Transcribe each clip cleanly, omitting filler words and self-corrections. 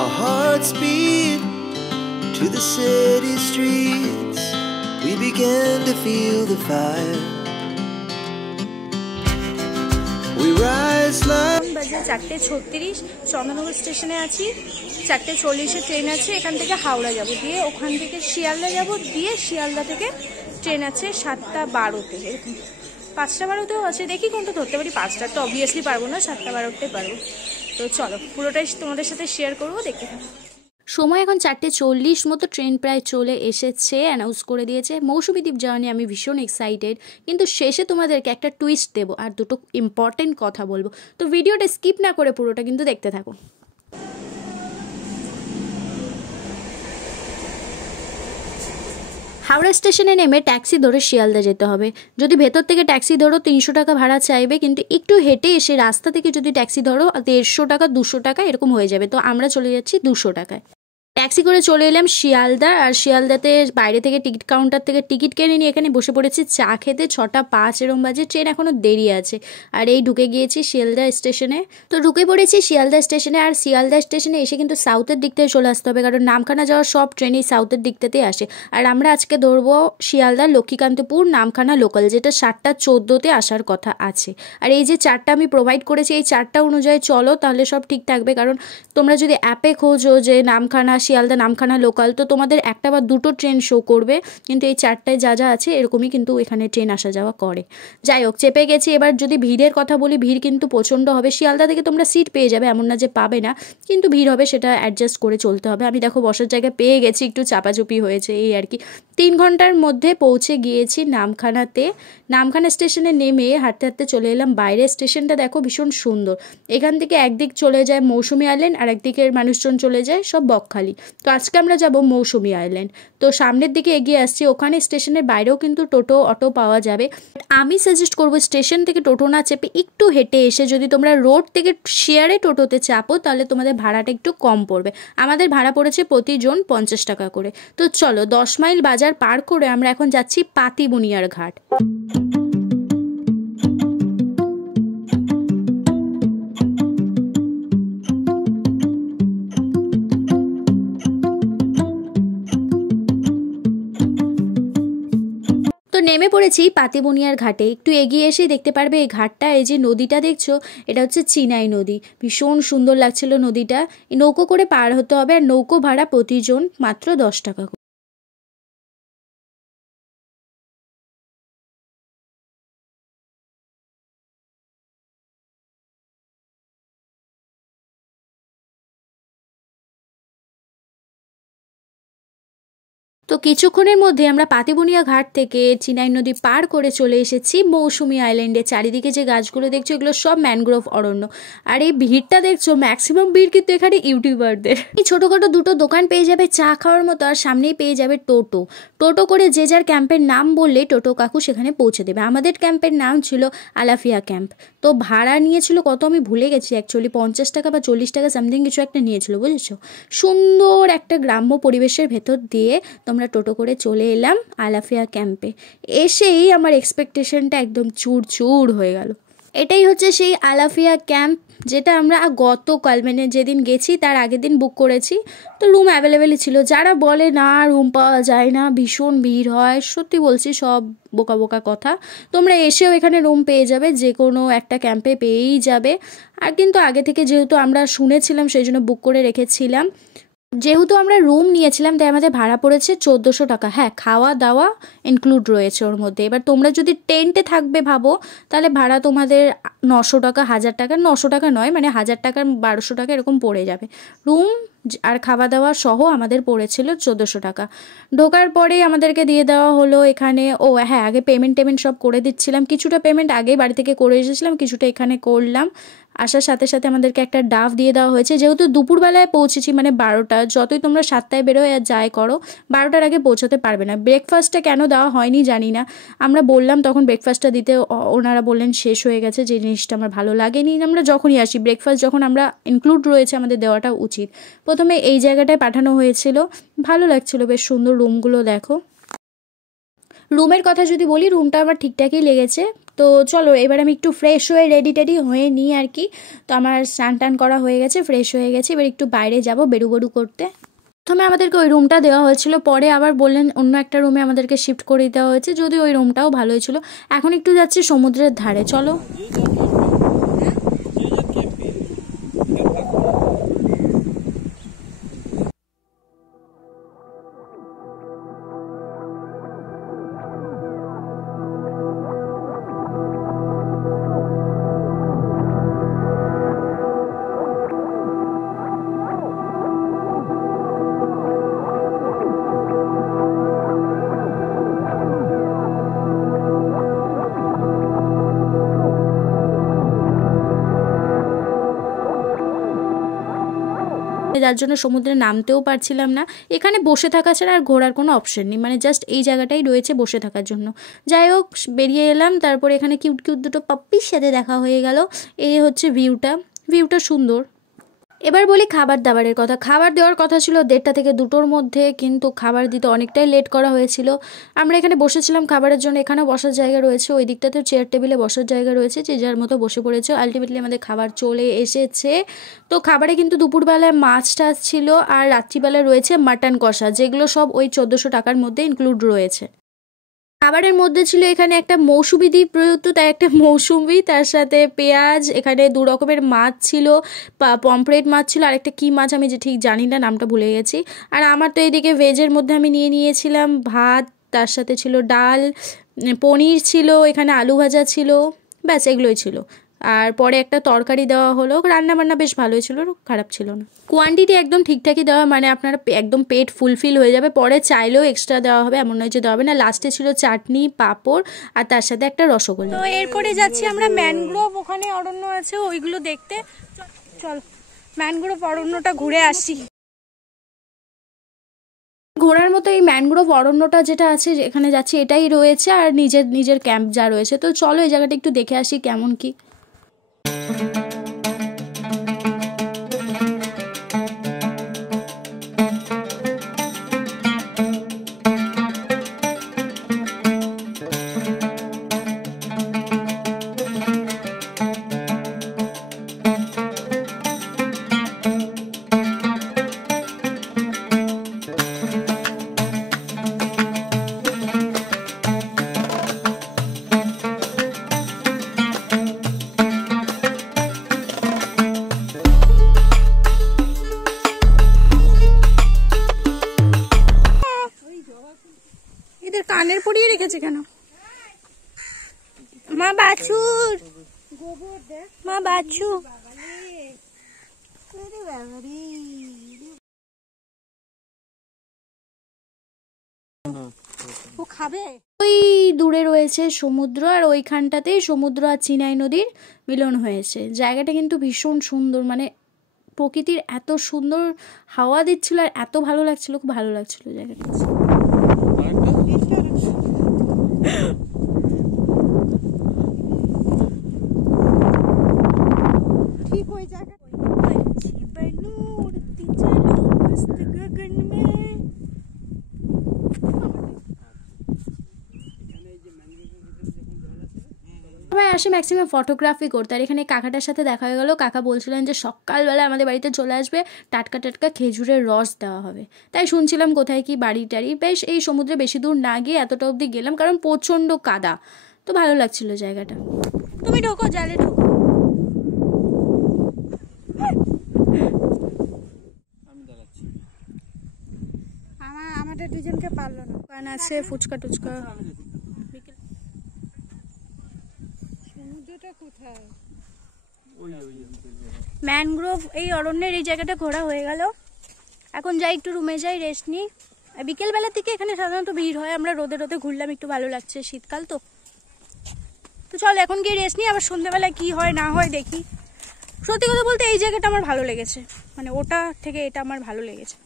Our hearts beat to the city streets. We began to feel the fire. We rise like বাজে 4:36 চন্দননগর স্টেশনে আছি। 4:40 train আছে, এখান থেকে হাওড়া যাব, দিয়ে ওখান থেকে শিয়ালদা যাব, দিয়ে শিয়ালদা থেকে ট্রেন আছে 7:12-তে, এরকম 5:12-তেও আছে। দেখি কোনটা ধরতে পারি। 5টা তো অবভিয়াসলি পারবো না, 7:12-তে পারবো। তো চলো পুরোটাই তোমাদের সাথে শেয়ার করবো, দেখতে থাকো। সময় এখন 4:40 মতো, ট্রেন প্রায় চলে এসেছে, অ্যানাউন্স করে দিয়েছে। মৌসুমী দ্বীপ যাওয়া নিয়ে আমি ভীষণ এক্সাইটেড, কিন্তু শেষে তোমাদেরকে একটা টুইস্ট দেবো আর দুটো ইম্পর্টেন্ট কথা বলবো। তো ভিডিওটা স্কিপ না করে পুরোটা কিন্তু দেখতে থাকো। হাওড়া স্টেশনে নেমে ট্যাক্সি ধরে শিয়ালদা যেতে হবে। যদি ভেতর থেকে ট্যাক্সি ধরো 300 টাকা ভাড়া চাইবে, কিন্তু একটু হেঁটে এসে রাস্তা থেকে যদি ট্যাক্সি ধরো 150 টাকা 200 টাকা এরকম হয়ে যাবে। তো আমরা চলে যাচ্ছি 200 টাকায়। ট্যাক্সি করে চলে এলাম শিয়ালদা, আর শিয়ালদাতে বাইরে থেকে টিকিট কাউন্টার থেকে টিকিট কিনে নিয়ে এখানে বসে পড়েছি চা খেতে। 6:05 এরম বাজে, ট্রেন এখনও দেরি আছে। আর এই ঢুকে গিয়েছি শিয়ালদা স্টেশনে। তো ঢুকে পড়েছি শিয়ালদা স্টেশনে, আর শিয়ালদা স্টেশনে এসে কিন্তু সাউথের দিক থেকে চলে আসতে হবে, কারণ নামখানা যাওয়ার সব ট্রেনই সাউথের দিকটাতেই আসে। আর আমরা আজকে ধরবো শিয়ালদা লক্ষ্মীকান্তপুর নামখানা লোকাল, যেটা 7:14-তে আসার কথা আছে। আর এই যে চারটা আমি প্রোভাইড করেছি, এই চারটা অনুযায়ী চলো, তাহলে সব ঠিক থাকবে। কারণ তোমরা যদি অ্যাপে খোঁজো যে নামখানা শিয়ালদা নামখানা লোকাল, তো তোমাদের একটা বা দুটো ট্রেন শো করবে, কিন্তু এই চারটায় যা যা আছে এরকমই কিন্তু এখানে ট্রেন আসা যাওয়া করে। যাই হোক, চেপে গেছি। এবার যদি ভিড়ের কথা বলি, ভিড় কিন্তু প্রচণ্ড হবে। শিয়ালদা থেকে তোমরা সিট পেয়ে যাবে, এমন না যে পাবে না, কিন্তু ভিড় হবে, সেটা অ্যাডজাস্ট করে চলতে হবে। আমি দেখো বসার জায়গা পেয়ে গেছি, একটু চাপাচুপি হয়েছে এই আর কি। 3 ঘন্টার মধ্যে পৌঁছে গিয়েছি নামখানাতে। নামখানা স্টেশনে নেমে হাঁটতে হাঁটতে চলে এলাম বাইরে। স্টেশনটা দেখো ভীষণ সুন্দর। এখান থেকে একদিক চলে যায় মৌসুমী আইল্যান্ড, আর একদিকের মানুষজন চলে যায় সব বকখালি। তো আজকে আমরা যাব মৌসুমী আইল্যান্ড। তো সামনের দিকে এগিয়ে আসছি, ওখানে স্টেশনের বাইরেও কিন্তু টোটো অটো পাওয়া যাবে। আমি সাজেস্ট করবো স্টেশন থেকে টোটো না চেপে একটু হেঁটে এসে যদি তোমরা রোড থেকে শেয়ারে টোটোতে চাপো, তাহলে তোমাদের ভাড়াটা একটু কম পড়বে। আমাদের ভাড়া পড়েছে প্রতিজন 50 টাকা করে। তো চলো, 10 মাইল বাজার পার করে আমরা এখন যাচ্ছি পাতিবুনিয়ার ঘাট। নেমে পড়েছি পাতিবুনিয়ার ঘাটে। একটু এগিয়ে এসেই দেখতে পারবে এই ঘাটটা, এই যে নদীটা দেখছো, এটা হচ্ছে চিনাই নদী। ভীষণ সুন্দর লাগছিল নদীটা। নৌকো করে পার হতে হবে, আর নৌকো ভাড়া প্রতিজন মাত্র 10 টাকা করে। তো কিছুক্ষণের মধ্যে আমরা পাতিবুনিয়া ঘাট থেকে চিনাই নদী পার করে চলে এসেছি মৌসুমী আইল্যান্ডে। চারিদিকে যে গাছগুলো দেখছো, এগুলো সব ম্যানগ্রোভ অরণ্য। আর এই ভিড়টা দেখছো, ম্যাক্সিমাম ভিড় কিন্তু এখানে ইউটিউবারদের। এই ছোটোখাটো দুটো দোকান পেয়ে যাবে চা খাওয়ার মতো, আর সামনেই পেয়ে যাবে টোটো। টোটো করে যে যার ক্যাম্পের নাম বললে টোটো কাকু সেখানে পৌঁছে দেবে। আমাদের ক্যাম্পের নাম ছিল আলাফিয়া ক্যাম্প। তো ভাড়া নিয়েছিল কত আমি ভুলে গেছি অ্যাকচুয়ালি, 50 টাকা বা 40 টাকা সামথিং কিছু একটা নিয়েছিল, বুঝেছো। সুন্দর একটা গ্রাম্য পরিবেশের ভেতর দিয়ে তোমরা টোটো করে চলে এলাম আলাফিয়া ক্যাম্পে। এসেই আমার এক্সপেকটেশনটা একদম চুর হয়ে গেল। এটাই হচ্ছে সেই আলাফিয়া ক্যাম্প, যেটা আমরা গতকাল মানে যেদিন গেছি তার আগের দিন বুক করেছি। তো রুম অ্যাভেলেবেলই ছিল। যারা বলে না রুম পাওয়া যায় না, ভীষণ ভিড় হয়, সত্যি বলছি সব বোকা বোকা কথা। তোমরা এসেও এখানে রুম পেয়ে যাবে, যে কোনো একটা ক্যাম্পে পেয়েই যাবে। আর কিন্তু আগে থেকে যেহেতু আমরা শুনেছিলাম, সেই জন্য বুক করে রেখেছিলাম। যেহেতু আমরা রুম নিয়েছিলাম, তাই আমাদের ভাড়া পড়েছে 1400 টাকা। হ্যাঁ, খাওয়া দাওয়া ইনক্লুড রয়েছে ওর মধ্যে। এবার তোমরা যদি টেন্টে থাকবে ভাবো, তাহলে ভাড়া তোমাদের 900 টাকা, 1000 টাকা, 900 টাকা নয়, মানে 1000 টাকার 1200 টাকা এরকম পড়ে যাবে। রুম আর খাওয়া দাওয়া সহ আমাদের পড়েছিল 1400 টাকা। ঢোকার পরেই আমাদেরকে দিয়ে দেওয়া হলো এখানে, হ্যাঁ, আগে পেমেন্ট সব করে দিচ্ছিলাম। কিছুটা পেমেন্ট আগেই বাড়ি থেকে করে এসেছিলাম, কিছুটা এখানে করলাম। আসার সাথে সাথে আমাদেরকে একটা ডাব দিয়ে দেওয়া হয়েছে। যেহেতু দুপুরবেলায় পৌঁছেছি, মানে 12টা, যতই তোমরা 7টায় বেরোয় আর যাই করো, 12টার আগে পৌঁছাতে পারবে না। ব্রেকফাস্টটা কেন দেওয়া হয়নি জানি না। আমরা বললাম তখন ব্রেকফাস্টটা দিতে, ওনারা বললেন শেষ হয়ে গেছে। যে জিনিসটা আমার ভালো লাগেনি, আমরা যখনই আসি ব্রেকফাস্ট যখন আমরা ইনক্লুড রয়েছে আমাদের দেওয়াটা উচিত। প্রথমে এই জায়গাটায় পাঠানো হয়েছিল, ভালো লাগছিল, বেশ সুন্দর রুমগুলো দেখো। রুমের কথা যদি বলি, রুমটা আমার ঠিকঠাকই লেগেছে। তো চলো এবার আমি একটু ফ্রেশ হয়ে রেডি টেডি হয়ে নিই আর কি। তো আমার স্নান টান করা হয়ে গেছে, ফ্রেশ হয়ে গেছে, এবার একটু বাইরে যাব বেরু বেরু করতে। প্রথমে আমাদেরকে ওই রুমটা দেওয়া হয়েছিল, পরে আবার বললেন অন্য একটা রুমে আমাদেরকে শিফট করে দেওয়া হয়েছে, যদি ওই রুমটাও ভালোই ছিল। এখন একটু যাচ্ছি সমুদ্রের ধারে, চলো। যার জন্য সমুদ্রে নামতেও পারছিলাম না। এখানে বসে থাকা ছাড়া আর ঘোরার কোনো অপশন নেই, মানে জাস্ট এই জায়গাটাই রয়েছে বসে থাকার জন্য। যাই হোক বেরিয়ে এলাম, তারপরে এখানে কিউট কিউট দুটো পাপ্পির সাথে দেখা হয়ে গেল। এই হচ্ছে ভিউটা সুন্দর। এবার বলি খাবার দাবারের কথা। খাবার দেওয়ার কথা ছিল 1:30 থেকে 2টোর মধ্যে, কিন্তু খাবার দিতে অনেকটাই লেট করা হয়েছিল। আমরা এখানে বসেছিলাম খাবারের জন্য, এখানেও বসার জায়গা রয়েছে, ওই দিকটাতেও চেয়ার টেবিলে বসার জায়গা রয়েছে, যে যার মতো বসে পড়েছে। আলটিমেটলি আমাদের খাবার চলে এসেছে। তো খাবারে কিন্তু দুপুরবেলায় মাছ টাছ ছিল, আর রাত্রিবেলায় রয়েছে মাটন কষা, যেগুলো সব ওই 1400 টাকার মধ্যে ইনক্লুড রয়েছে। খাবারের মধ্যে ছিল এখানে একটা মৌসুমি দ্বীপ প্রযুক্ত, তাই একটা মৌসুমি, তার সাথে পেঁয়াজ, এখানে 2 রকমের মাছ ছিল, পমফ্রেট মাছ ছিল, আর একটা কী মাছ আমি যে ঠিক জানি না, নামটা ভুলে গেছি। আর আমার তো এইদিকে ভেজের মধ্যে আমি নিয়েছিলাম ভাত, তার সাথে ছিল ডাল, পনির ছিল, এখানে আলু ভাজা ছিল, ব্যাস এগুলোই ছিল। আর পরে একটা তরকারি দেওয়া হলো। রান্নাবান্না বেশ ভালোই ছিল, খারাপ ছিল না। কোয়ান্টিটি একদম ঠিকঠাকই দেওয়া, মানে আপনার একদম পেট ফুলফিল হয়ে যাবে। পরে চাইলেও এক্সট্রা দেওয়া হবে, এমন নয় যে দেওয়া হবে না। লাস্টে ছিল চাটনি, পাঁপড়, আর তার সাথে একটা রসগোল্লা। তো এরপরে যাচ্ছি আমরা ম্যানগ্রোভ, ওখানে অরণ্য আছে ওইগুলো দেখতে। চলো ম্যানগ্রোভ অরণ্যটা ঘুরে আসি। ঘোরার মতো এই ম্যানগ্রোভ অরণ্যটা যেটা আছে এখানে যাচ্ছি, এটাই রয়েছে, আর নিজের ক্যাম্প যা রয়েছে। তো চলো এই জায়গাটা একটু দেখে আসি কেমন কি। এদের কানের পরিয়ে রেখেছে কেন? মা বাছুর, মা বাছু। ও খাবে। ওই দূরে রয়েছে সমুদ্র, আর ওইখানটাতেই সমুদ্র আর চিনাই নদীর মিলন হয়েছে। জায়গাটা কিন্তু ভীষণ সুন্দর, মানে প্রকৃতির এত সুন্দর হাওয়া দিচ্ছিল, আর এত ভালো লাগছিল, খুব ভালো লাগছিল জায়গাটা। ঠিক ওই জায়গা সবাই আসে ম্যাক্সিমাম ফটোগ্রাফি করতে। আর এখানে কাকাটার সাথে দেখা হয়ে গেল। কাকা বলছিলেন যে সকালবেলা আমাদের বাড়িতে চলে আসবে, টাটকা টাটকা খেজুরের রস দেওয়া হবে। তাই শুনছিলাম কোথায় কি বাড়ি টাড়ি। বেশ এই সমুদ্রে বেশি দূর না গিয়ে এতটা অবধি গেলাম, কারণ প্রচণ্ড কাদা, তো ভালো লাগছিল জায়গাটা। তুমি ঢোকো, জালে ঢোকো। আমাদের দুজনকে পারলো না। দোকান আছে ফুচকা টুচকা। সমুদ্রটা কোথায়? ম্যানগ্রোভ এই অরণ্যের এই জায়গাটা ঘোরা হয়ে গেল। এখন যাই একটু রুমে যাই, রেস্ট নিই। বিকেলবেলার দিকে এখানে সাধারণত ভিড় হয়, আমরা রোদে রোদে ঘুরলাম, একটু ভালো লাগছে, শীতকাল তো। তো চল এখন গিয়ে রেস্ট নিই, আবার সন্ধ্যাবেলা কি হয় না হয় দেখি। সত্যি কথা বলতে এই জায়গাটা আমার ভালো লেগেছে, মানে ওটা থেকে এটা আমার ভালো লেগেছে।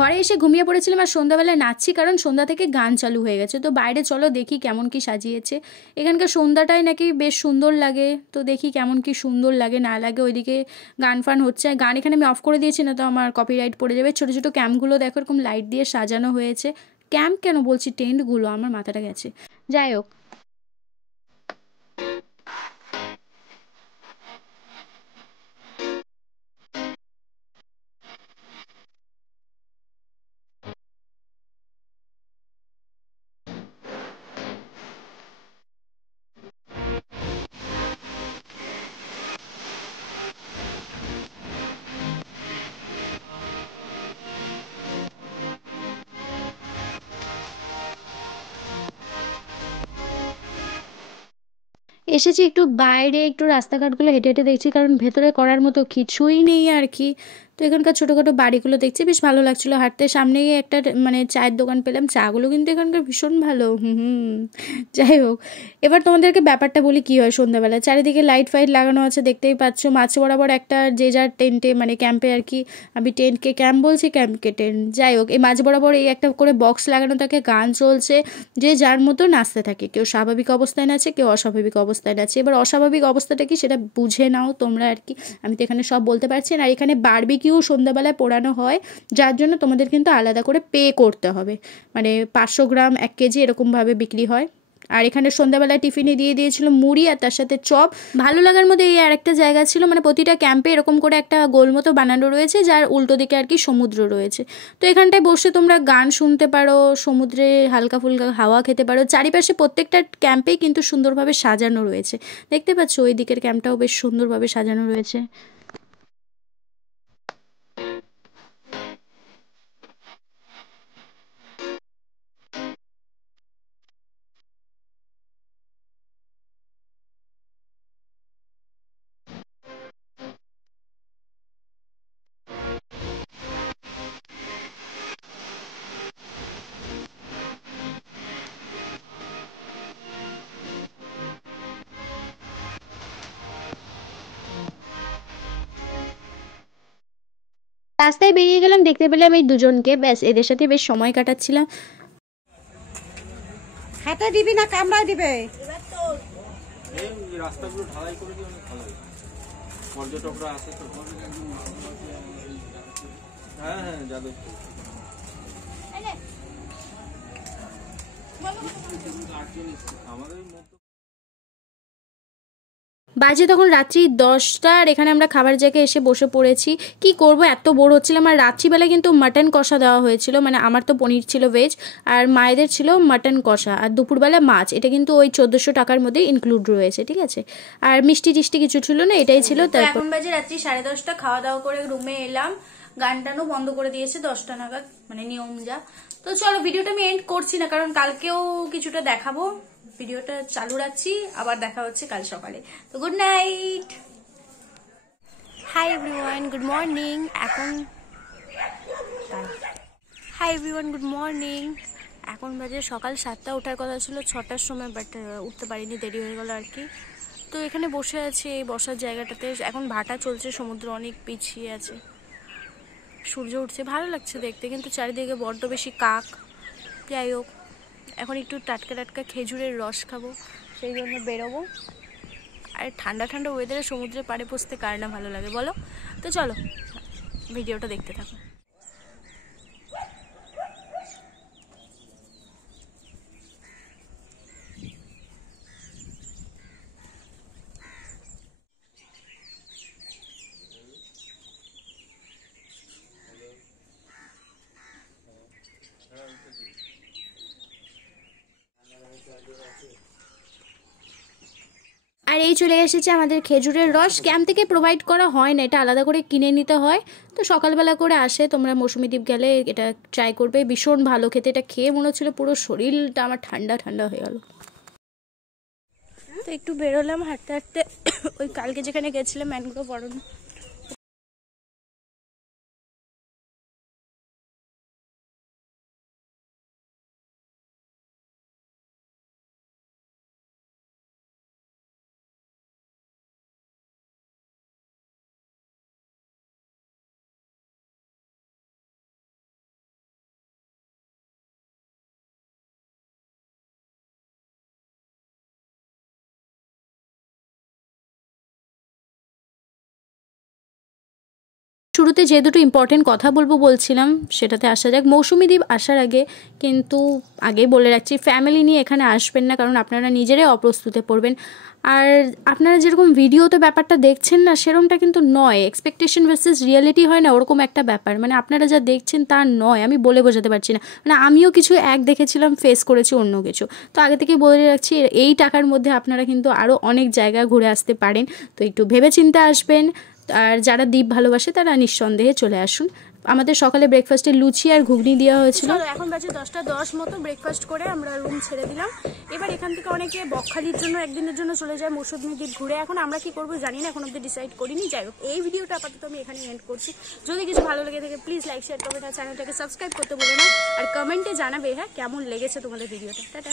ঘরে এসে ঘুমিয়ে পড়েছিলাম আর সন্ধ্যাবেলায় নাচছি, কারণ সন্ধ্যা থেকে গান চালু হয়ে গেছে। তো বাইরে চলো দেখি কেমন কি সাজিয়েছে। এখানকার সন্ধ্যাটাই নাকি বেশ সুন্দর লাগে, তো দেখি কেমন কি সুন্দর লাগে না লাগে। ওইদিকে গান ফান হচ্ছে, গান এখানে আমি অফ করে দিয়েছি, না তো আমার কপিরাইট পড়ে যাবে। ছোটো ছোটো ক্যাম্পগুলো দেখো এরকম লাইট দিয়ে সাজানো হয়েছে। ক্যাম্প কেন বলছি, টেন্টগুলো, আমার মাথাটা গেছে। যাই হোক, এসেছি একটু বাইরে, একটু রাস্তাঘাটগুলো হেঁটে হেঁটে দেখছি, কারণ ভেতরে করার মতো কিছুই নেই আর কি। তো এখানকার ছোটোখাটো বাড়িগুলো দেখছি, বেশ ভালো লাগছিলো হাঁটতে। সামনেই একটা মানে চায়ের দোকান পেলাম, চাগুলো কিন্তু এখানকার ভীষণ ভালো। যাই হোক, এবার তোমাদেরকে ব্যাপারটা বলি কী হয় সন্ধ্যাবেলা। চারিদিকে লাইট ফাইট লাগানো আছে, দেখতেই পাচ্ছ। মাঝ বরাবর একটা যে যার টেন্টে, মানে ক্যাম্পে আর কি, আমি টেন্টকে ক্যাম্প বলছি, ক্যাম্পকে টেন্ট, যাই হোক, এই মাঝ বরাবর এই একটা করে বক্স লাগানো থাকে, গান চলছে, যে যার মতো নাচতে থাকে। কেউ স্বাভাবিক অবস্থায় নাচে, কেউ অস্বাভাবিক অবস্থায় নাচে। এবার অস্বাভাবিক অবস্থাটা কি সেটা বুঝে নাও তোমরা আর কি, আমি তো এখানে সব বলতে পারছি না। আর এখানে বারবিকিউ সন্ধ্যাবেলায় পোড়ানো হয়, যার জন্য তোমাদের কিন্তু আলাদা করে পে করতে হবে। মানে 500 গ্রাম 1 কেজি এরকমভাবে বিক্রি হয়। আর এখানে সন্ধ্যাবেলায় টিফিনে দিয়ে দিয়েছিল মুড়ি আর তার সাথে চপ। ভালো লাগার মধ্যে এই আরেকটা জায়গা ছিল, মানে প্রতিটা ক্যাম্পে এরকম করে একটা গোল মতো বানানো রয়েছে, যার উল্টো দিকে আর কি সমুদ্র রয়েছে। তো এখানটায় বসে তোমরা গান শুনতে পারো, সমুদ্রে হালকা ফুলকা হাওয়া খেতে পারো। চারিপাশে প্রত্যেকটা ক্যাম্পেই কিন্তু সুন্দরভাবে সাজানো রয়েছে, দেখতে পাচ্ছ ওই দিকের ক্যাম্পটাও বেশ সুন্দরভাবে সাজানো রয়েছে। রাস্তায় বেরিয়ে গেলাম, দেখতে পেলাম এই দুজনকে, ব্যাস এদের সাথে বেশ সময় কাটাচ্ছিলাম। খেতে দিবি না কামড়ায় দিবে? এই রাস্তাগুলো ঢালাই করে দিয়ে অনেক ভালো হয়। পর্যটকরা আসে তো। হ্যাঁ হ্যাঁ, যাদবপুর। আমাদের মতো বাজে তখন রাত্রি 10টা, আর এখানে আমরা খাবার জায়গায় এসে বসে পড়েছি। কি করব, এত বোর হচ্ছিলাম। আর রাত্রিবেলা কিন্তু মাটন কষা দেওয়া হয়েছিল, মানে আমার তো পনির ছিল ভেজ, আর মায়েদের ছিল মাটন কষা, আর দুপুরবেলা মাছ। এটা কিন্তু ওই 1400 টাকার মধ্যে ইনক্লুড রয়েছে, ঠিক আছে। আর মিষ্টি টিষ্টি কিছু ছিল না, এটাই ছিল। তারপর এখন বাজে রাত্রি 10:30, খাওয়া দাওয়া করে রুমে এলাম। গান টানও বন্ধ করে দিয়েছে 10টা নাগাদ, মানে নিয়ম যা। তো চলো, ভিডিওটা আমি এন্ড করছি না, কারণ কালকেও কিছুটা দেখাবো। ভিডিওটা চালু রাখছি, আবার দেখা হচ্ছে কাল সকালে। তো good night. Hi everyone, good morning. Good morning. এখন বাজে সকাল 7টা, ওঠার কথা ছিল 6টার সময়, বাট উঠতে পারিনি, দেরি হয়ে গেল আর কি। তো এখানে বসে আছি এই বসার জায়গাটাতে। এখন ভাটা চলছে, সমুদ্র অনেক পিছিয়ে আছে, সূর্য উঠছে, ভালো লাগছে দেখতে, কিন্তু চারিদিকে বড্ড বেশি কাক। যাই হোক, এখন একটু টাটকা টাটকা খেজুরের রস খাবো, সেই জন্য বেরোবো। আর ঠান্ডা ঠান্ডা ওয়েদারে সমুদ্রের পাড়ে বসতে কার না ভালো লাগে বলো। তো চলো, ভিডিওটা দেখতে থাকো। আর এই চলে এসেছে আমাদের খেজুরের রস। ক্যাম্প থেকে প্রোভাইড করা হয় না, এটা আলাদা করে কিনে নিতে হয়। তো সকালবেলা করে আসে, তোমরা মৌসুমী দ্বীপ গেলে এটা ট্রাই করবে, ভীষণ ভালো খেতে। এটা খেয়ে মনে হচ্ছিল পুরো শরীরটা আমার ঠান্ডা ঠান্ডা হয়ে গেল। তো একটু বেরোলাম হাঁটতে হাঁটতে, ওই কালকে যেখানে গেছিলাম ম্যানগ্রোভ অরণ্য, শুরুতে যে দুটো ইম্পর্টেন্ট কথা বলছিলাম সেটাতে আসা যাক। মৌসুমী দ্বীপ আসার আগে কিন্তু আগেই বলে রাখছি, ফ্যামিলি নিয়ে এখানে আসবেন না, কারণ আপনারা নিজেরাই অপ্রস্তুতে পড়বেন। আর আপনারা যেরকম ভিডিওতে ব্যাপারটা দেখছেন না, সেরকমটা কিন্তু নয়। এক্সপেকটেশন ভার্সেস রিয়ালিটি হয় না, ওরকম একটা ব্যাপার। মানে আপনারা যা দেখছেন তা নয়, আমি বলে বোঝাতে পারছি না। মানে আমিও কিছু দেখেছিলাম, ফেস করেছি অন্য কিছু। তো আগে থেকে বলে রাখছি, এই টাকার মধ্যে আপনারা কিন্তু আরও অনেক জায়গা ঘুরে আসতে পারেন। তো একটু ভেবেচিন্তে আসবেন। আর যারা দ্বীপ ভালোবাসে তারা নিঃসন্দেহে চলে আসুন। আমাদের সকালে ব্রেকফাস্টে লুচি আর ঘুগনি দেওয়া হয়েছিল। এখন বাজে 10:10 মতো। ব্রেকফাস্ট করে আমরা রুম ছেড়ে দিলাম। এবার এখান থেকে অনেকে বকখালির জন্য একদিনের জন্য চলে যায় মৌসুমী দ্বীপ ঘুরে। এখন আমরা কি করবো জানি না, এখন অব্দি ডিসাইড করিনি। যাই হোক, এই ভিডিওটা আপাতত আমি এখানে এন্ড করছি। যদি কিছু ভালো লেগে থাকে প্লিজ লাইক, শেয়ার, কমেন্ট আর চ্যানেলটাকে সাবস্ক্রাইব করতে বলো না। আর কমেন্টে জানাবে হ্যাঁ কেমন লেগেছে তোমাদের ভিডিওটা। টাটা।